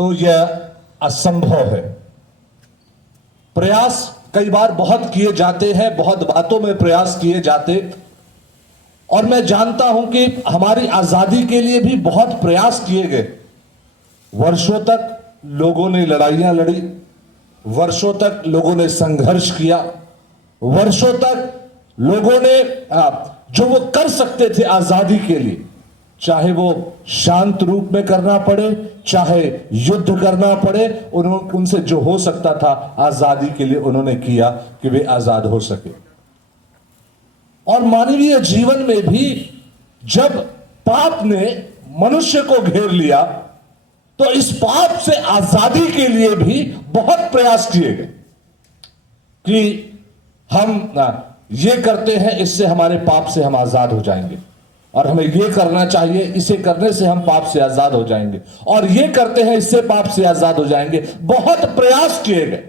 तो यह असंभव है। प्रयास कई बार बहुत किए जाते हैं, बहुत बातों में प्रयास किए जाते, और मैं जानता हूं कि हमारी आजादी के लिए भी बहुत प्रयास किए गए। वर्षों तक लोगों ने लड़ाइयां लड़ी, वर्षों तक लोगों ने संघर्ष किया, वर्षों तक लोगों ने जो वो कर सकते थे आजादी के लिए, चाहे वो शांत रूप में करना पड़े, चाहे युद्ध करना पड़े, उनसे जो हो सकता था आजादी के लिए उन्होंने किया कि वे आजाद हो सके। और मानवीय जीवन में भी जब पाप ने मनुष्य को घेर लिया तो इस पाप से आजादी के लिए भी बहुत प्रयास किए गए कि हम ये करते हैं, इससे हमारे पाप से हम आजाद हो जाएंगे, और हमें ये करना चाहिए, इसे करने से हम पाप से आजाद हो जाएंगे, और ये करते हैं इससे पाप से आजाद हो जाएंगे। बहुत प्रयास किए गए।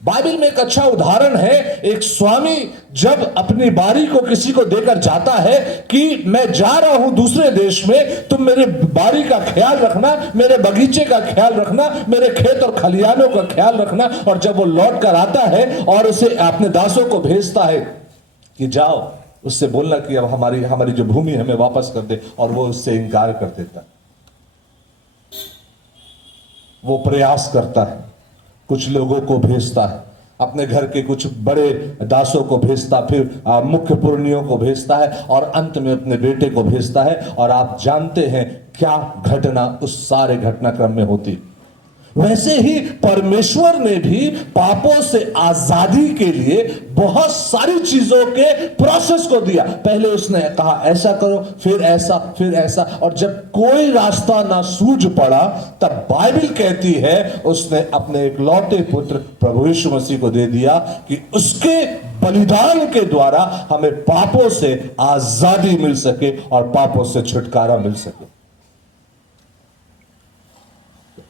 बाइबल में एक अच्छा उदाहरण है, एक स्वामी जब अपनी बारी को किसी को देकर जाता है कि मैं जा रहा हूं दूसरे देश में, तुम मेरे बारी का ख्याल रखना, मेरे बगीचे का ख्याल रखना, मेरे खेत और खलिहानों का ख्याल रखना। और जब वो लौट कर आता है और उसे अपने दासों को भेजता है कि जाओ उससे बोलना कि अब हमारी जो भूमि हमें वापस कर दे, और वो उससे इनकार कर देता। वो प्रयास करता है, कुछ लोगों को भेजता है, अपने घर के कुछ बड़े दासों को भेजता, फिर मुख्य पुरनियों को भेजता है, और अंत में अपने बेटे को भेजता है। और आप जानते हैं क्या घटना उस सारे घटनाक्रम में होती। वैसे ही परमेश्वर ने भी पापों से आजादी के लिए बहुत सारी चीजों के प्रोसेस को दिया। पहले उसने कहा ऐसा करो, फिर ऐसा, फिर ऐसा, और जब कोई रास्ता ना सूझ पड़ा तब बाइबल कहती है उसने अपने इकलौते पुत्र प्रभु यीशु मसीह को दे दिया कि उसके बलिदान के द्वारा हमें पापों से आजादी मिल सके और पापों से छुटकारा मिल सके।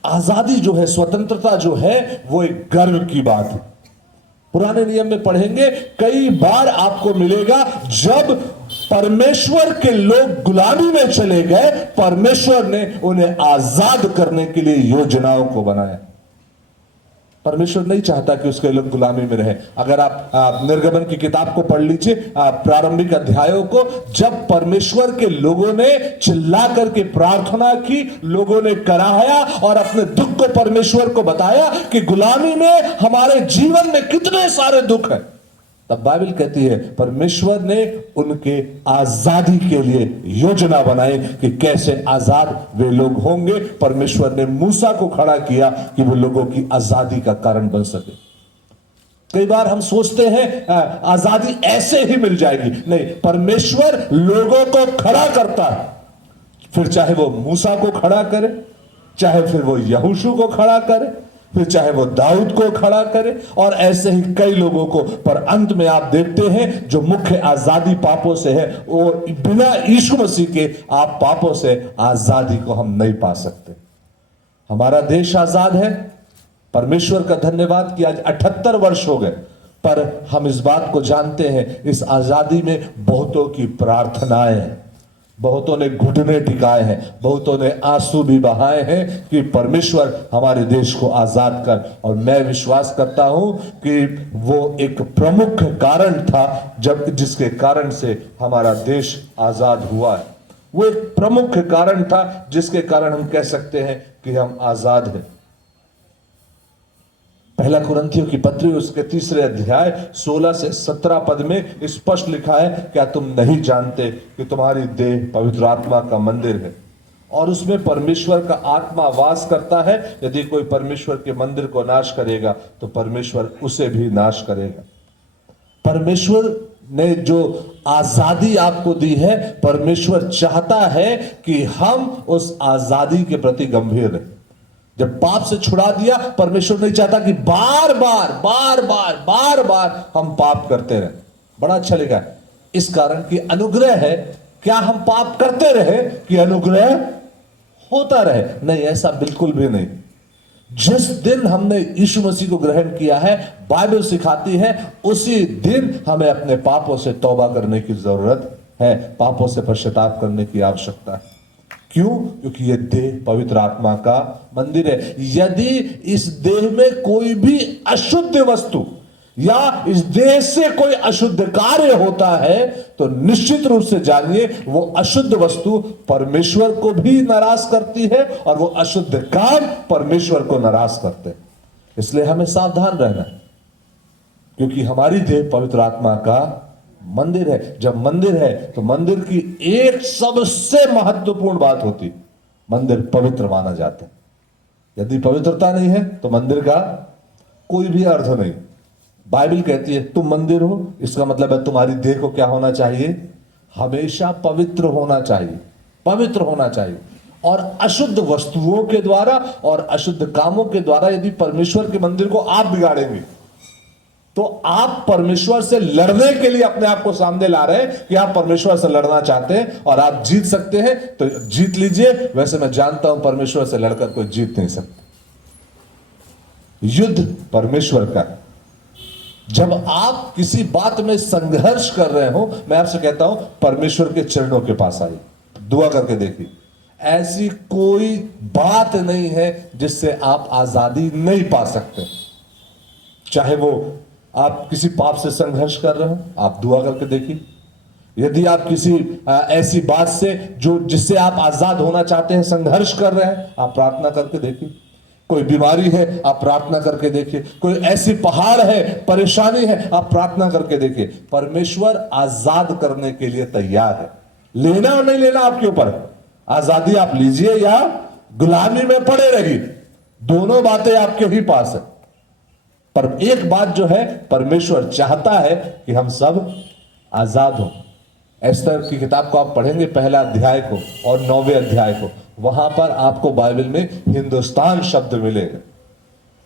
आजादी जो है, स्वतंत्रता जो है, वो एक गर्व की बात है। पुराने नियम में पढ़ेंगे, कई बार आपको मिलेगा जब परमेश्वर के लोग गुलामी में चले गए, परमेश्वर ने उन्हें आजाद करने के लिए योजनाओं को बनाया। परमेश्वर नहीं चाहता कि उसके लोग गुलामी में रहे। अगर आप निर्गमन की किताब को पढ़ लीजिए, प्रारंभिक अध्यायों को, जब परमेश्वर के लोगों ने चिल्ला करके प्रार्थना की, लोगों ने कराया और अपने दुख को परमेश्वर को बताया कि गुलामी में हमारे जीवन में कितने सारे दुख हैं, तब बाइबल कहती है परमेश्वर ने उनके आजादी के लिए योजना बनाई कि कैसे आजाद वे लोग होंगे। परमेश्वर ने मूसा को खड़ा किया कि वो लोगों की आजादी का कारण बन सके। कई बार हम सोचते हैं आजादी ऐसे ही मिल जाएगी, नहीं, परमेश्वर लोगों को खड़ा करता है। फिर चाहे वो मूसा को खड़ा करे, चाहे फिर वो यहोशू को खड़ा करे, फिर चाहे वो दाऊद को खड़ा करे, और ऐसे ही कई लोगों को। पर अंत में आप देखते हैं जो मुख्य आजादी पापों से है, वो बिना यीशु मसीह के आप पापों से आजादी को हम नहीं पा सकते। हमारा देश आजाद है, परमेश्वर का धन्यवाद कि आज 78 वर्ष हो गए, पर हम इस बात को जानते हैं इस आजादी में बहुतों की प्रार्थनाएं हैं, बहुतों ने घुटने टिकाए हैं, बहुतों ने आंसू भी बहाए हैं कि परमेश्वर हमारे देश को आजाद कर। और मैं विश्वास करता हूं कि वो एक प्रमुख कारण था जिसके कारण से हमारा देश आजाद हुआ है। वो एक प्रमुख कारण था जिसके कारण हम कह सकते हैं कि हम आजाद हैं। पहला कुरिन्थियों की पत्री उसके 3 अध्याय 16 से 17 पद में स्पष्ट लिखा है, क्या तुम नहीं जानते कि तुम्हारी देह पवित्र आत्मा का मंदिर है और उसमें परमेश्वर का आत्मा वास करता है? यदि कोई परमेश्वर के मंदिर को नाश करेगा तो परमेश्वर उसे भी नाश करेगा। परमेश्वर ने जो आजादी आपको दी है, परमेश्वर चाहता है कि हम उस आजादी के प्रति गंभीर रहें। जब पाप से छुड़ा दिया, परमेश्वर नहीं चाहता कि बार बार हम पाप करते रहें। बड़ा अच्छा लिखा है, इस कारण कि अनुग्रह है। क्या हम पाप करते रहे कि अनुग्रह होता रहे? नहीं, ऐसा बिल्कुल भी नहीं। जिस दिन हमने यीशु मसीह को ग्रहण किया है, बाइबल सिखाती है उसी दिन हमें अपने पापों से तौबा करने की जरूरत है, पापों से पश्चाताप करने की आवश्यकता है। क्यों? क्योंकि यह देह पवित्र आत्मा का मंदिर है। यदि इस देह में कोई भी अशुद्ध वस्तु या इस देह से कोई अशुद्ध कार्य होता है तो निश्चित रूप से जानिए वो अशुद्ध वस्तु परमेश्वर को भी नाराज करती है और वो अशुद्ध काम परमेश्वर को नाराज करते हैं। इसलिए हमें सावधान रहना है, क्योंकि हमारी देह पवित्र आत्मा का मंदिर है। जब मंदिर है तो मंदिर की एक सबसे महत्वपूर्ण बात होती, मंदिर पवित्र माना जाता है। यदि पवित्रता नहीं है तो मंदिर का कोई भी अर्थ नहीं। बाइबल कहती है तुम मंदिर हो, इसका मतलब है तुम्हारी देह को क्या होना चाहिए? हमेशा पवित्र होना चाहिए, पवित्र होना चाहिए। और अशुद्ध वस्तुओं के द्वारा और अशुद्ध कामों के द्वारा यदि परमेश्वर के मंदिर को आप बिगाड़ेंगे तो आप परमेश्वर से लड़ने के लिए अपने आप को सामने ला रहे हैं कि आप परमेश्वर से लड़ना चाहते हैं और आप जीत सकते हैं तो जीत लीजिए। वैसे मैं जानता हूं परमेश्वर से लड़कर कोई जीत नहीं सकता। युद्ध परमेश्वर का। जब आप किसी बात में संघर्ष कर रहे हो, मैं आपसे कहता हूं परमेश्वर के चरणों के पास आइए, दुआ करके देखिए। ऐसी कोई बात नहीं है जिससे आप आजादी नहीं पा सकते। चाहे वो आप किसी पाप से संघर्ष कर रहे हो, आप दुआ करके देखिए। यदि आप किसी ऐसी बात से जो जिससे आप आजाद होना चाहते हैं संघर्ष कर रहे हैं, आप प्रार्थना करके देखिए। कोई बीमारी है, आप प्रार्थना करके देखिए। कोई ऐसी पहाड़ है, परेशानी है, आप प्रार्थना करके देखिए। परमेश्वर आजाद करने के लिए तैयार है। लेना और नहीं लेना आपके ऊपर है। आजादी आप लीजिए या गुलामी में पड़े रहिए, दोनों बातें आपके ही पास है। पर एक बात जो है, परमेश्वर चाहता है कि हम सब आजाद हों। एस्तर की किताब को आप पढ़ेंगे, पहला अध्याय को और 9वें अध्याय को, वहां पर आपको बाइबल में हिंदुस्तान शब्द मिलेगा।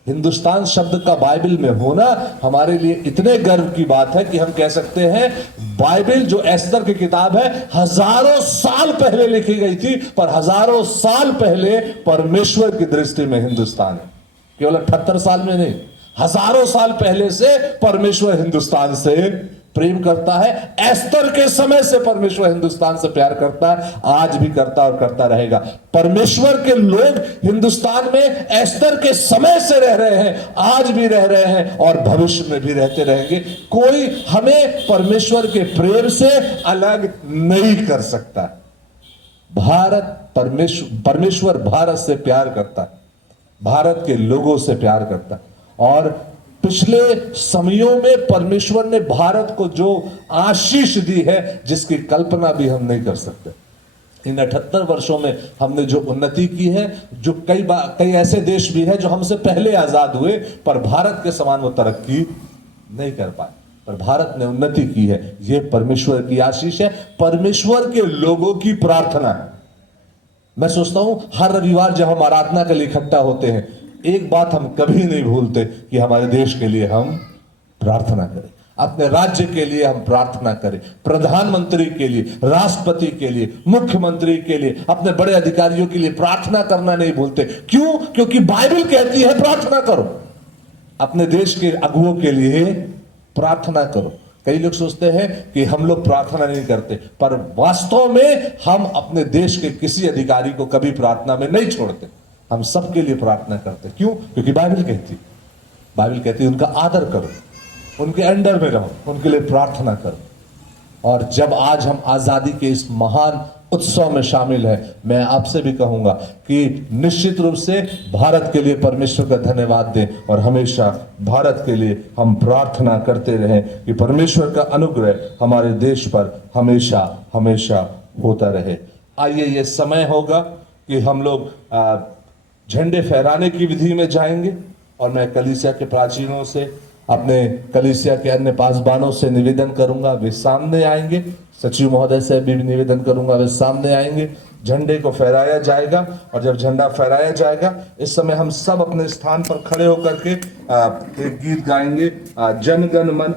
हिंदुस्तान शब्द का बाइबल में होना हमारे लिए इतने गर्व की बात है कि हम कह सकते हैं बाइबल जो एस्तर की किताब है हजारों साल पहले लिखी गई थी, पर हजारों साल पहले परमेश्वर की दृष्टि में हिंदुस्तान है। केवल 78 साल में नहीं, हजारों साल पहले से परमेश्वर हिंदुस्तान से प्रेम करता है। एस्तर के समय से परमेश्वर हिंदुस्तान से प्यार करता है, आज भी करता और करता रहेगा। परमेश्वर के लोग हिंदुस्तान में एस्तर के समय से रह रहे हैं, आज भी रह रहे हैं और भविष्य में भी रहते रहेंगे। कोई हमें परमेश्वर के प्रेम से अलग नहीं कर सकता। भारत परमेश्वर भारत से प्यार करता है, भारत के लोगों से प्यार करता है। और पिछले समयों में परमेश्वर ने भारत को जो आशीष दी है जिसकी कल्पना भी हम नहीं कर सकते। इन 78 वर्षों में हमने जो उन्नति की है, जो कई ऐसे देश भी हैं जो हमसे पहले आजाद हुए पर भारत के समान वो तरक्की नहीं कर पाए, पर भारत ने उन्नति की है। यह परमेश्वर की आशीष है, परमेश्वर के लोगों की प्रार्थना है। मैं सोचता हूं हर रविवार जब हम आराधना के लिए इकट्ठा होते हैं, एक बात हम कभी नहीं भूलते कि हमारे देश के लिए हम प्रार्थना करें, अपने राज्य के लिए हम प्रार्थना करें, प्रधानमंत्री के लिए, राष्ट्रपति के लिए, मुख्यमंत्री के लिए, अपने बड़े अधिकारियों के लिए प्रार्थना करना नहीं भूलते। क्यों? क्योंकि बाइबल कहती है प्रार्थना करो। अपने देश के अगुओं के लिए प्रार्थना करो। कई लोग सोचते हैं कि हम लोग प्रार्थना नहीं करते, पर वास्तव में हम अपने देश के किसी अधिकारी को कभी प्रार्थना में नहीं छोड़ते। हम सबके लिए प्रार्थना करते। क्यों? क्योंकि बाइबल कहती है उनका आदर करो, उनके अंडर में रहो, उनके लिए प्रार्थना करो। और जब आज हम आजादी के इस महान उत्सव में शामिल है, मैं आपसे भी कहूंगा कि निश्चित रूप से भारत के लिए परमेश्वर का धन्यवाद दें और हमेशा भारत के लिए हम प्रार्थना करते रहें कि परमेश्वर का अनुग्रह हमारे देश पर हमेशा हमेशा होता रहे। आइए, ये समय होगा कि हम लोग झंडे फहराने की विधि में जाएंगे और मैं कलीसिया के प्राचीनों से, अपने कलीसिया के अन्य पासबानों से निवेदन करूंगा, वे सामने आएंगे। सचिव महोदय से भी निवेदन करूंगा, वे सामने आएंगे। झंडे को फहराया जाएगा और जब झंडा फहराया जाएगा, इस समय हम सब अपने स्थान पर खड़े होकर के एक गीत गाएंगे, जन गण मन